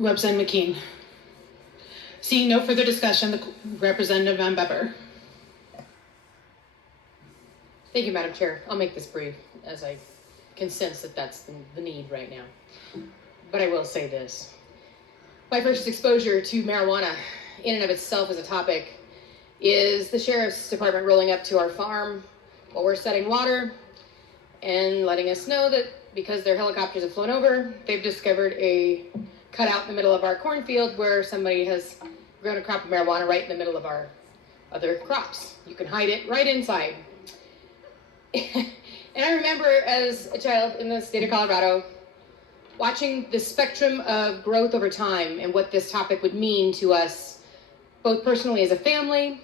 Representative McKean. Seeing no further discussion, the Representative Van Beber. Thank you, Madam Chair. I'll make this brief, as I can sense that that's the need right now. But I will say this. My first exposure to marijuana in and of itself as a topic is the Sheriff's Department rolling up to our farm while we're setting water and letting us know that because their helicopters have flown over, they've discovered a cutout in the middle of our cornfield where somebody has grown a crop of marijuana right in the middle of our other crops. You can hide it right inside. And I remember as a child in the state of Colorado, watching the spectrum of growth over time and what this topic would mean to us, both personally as a family,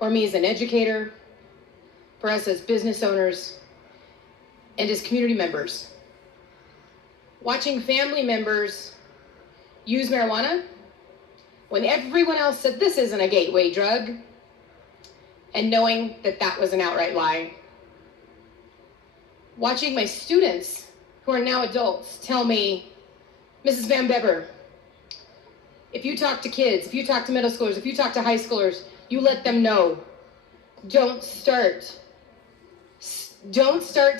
for me as an educator, for us as business owners, and as community members. Watching family members use marijuana when everyone else said this isn't a gateway drug, and knowing that that was an outright lie. Watching my students, who are now adults, tell me, Mrs. Van Beber, if you talk to kids, if you talk to middle schoolers, if you talk to high schoolers, you let them know, don't start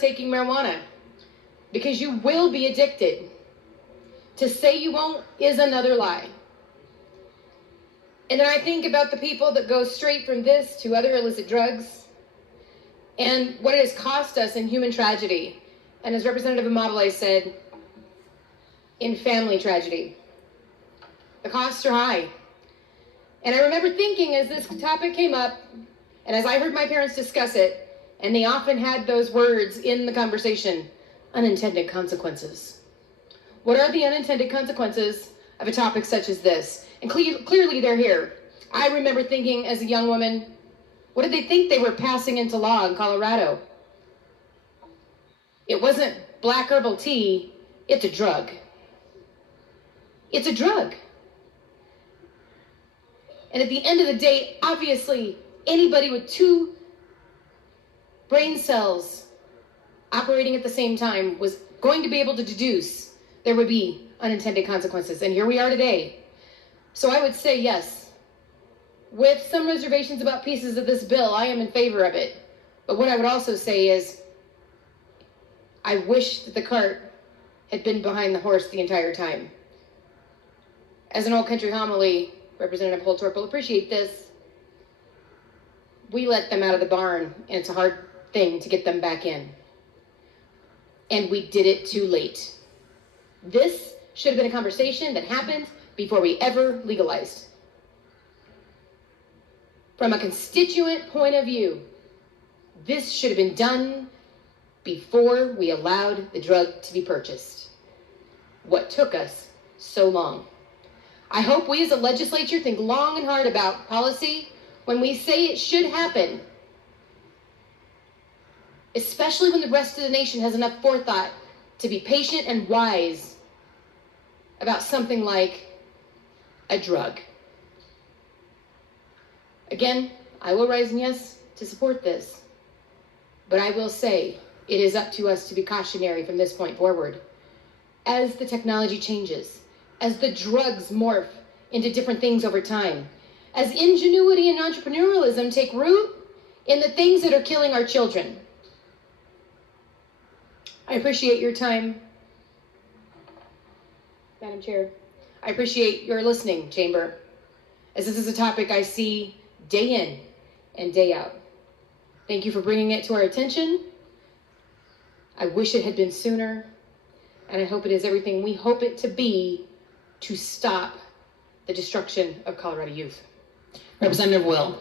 taking marijuana because you will be addicted. To say you won't is another lie. And then I think about the people that go straight from this to other illicit drugs and what it has cost us in human tragedy. And as Representative Amabile said, in family tragedy. The costs are high. And I remember thinking as this topic came up, and as I heard my parents discuss it, and they often had those words in the conversation, unintended consequences. What are the unintended consequences of a topic such as this? And clearly they're here. I remember thinking as a young woman, what did they think they were passing into law in Colorado? It wasn't black herbal tea, it's a drug. It's a drug. And at the end of the day, obviously, anybody with two brain cells operating at the same time was going to be able to deduce there would be unintended consequences. And here we are today. So I would say yes. With some reservations about pieces of this bill, I am in favor of it. But what I would also say is, I wish that the cart had been behind the horse the entire time. As an old country homily, Representative Holtorp will appreciate this. We let them out of the barn, and it's a hard thing to get them back in. And we did it too late. This should have been a conversation that happened before we ever legalized. From a constituent point of view, this should have been done before we allowed the drug to be purchased. What took us so long? I hope we as a legislature think long and hard about policy when we say it should happen, especially when the rest of the nation has enough forethought to be patient and wise about something like a drug. Again, I will rise in yes to support this, but I will say it is up to us to be cautionary from this point forward. As the technology changes, as the drugs morph into different things over time, as ingenuity and entrepreneurialism take root in the things that are killing our children. I appreciate your time, Madam Chair. I appreciate your listening, Chamber, as this is a topic I see day in and day out. Thank you for bringing it to our attention. I wish it had been sooner, and I hope it is everything we hope it to be to stop the destruction of Colorado youth. Representative Will.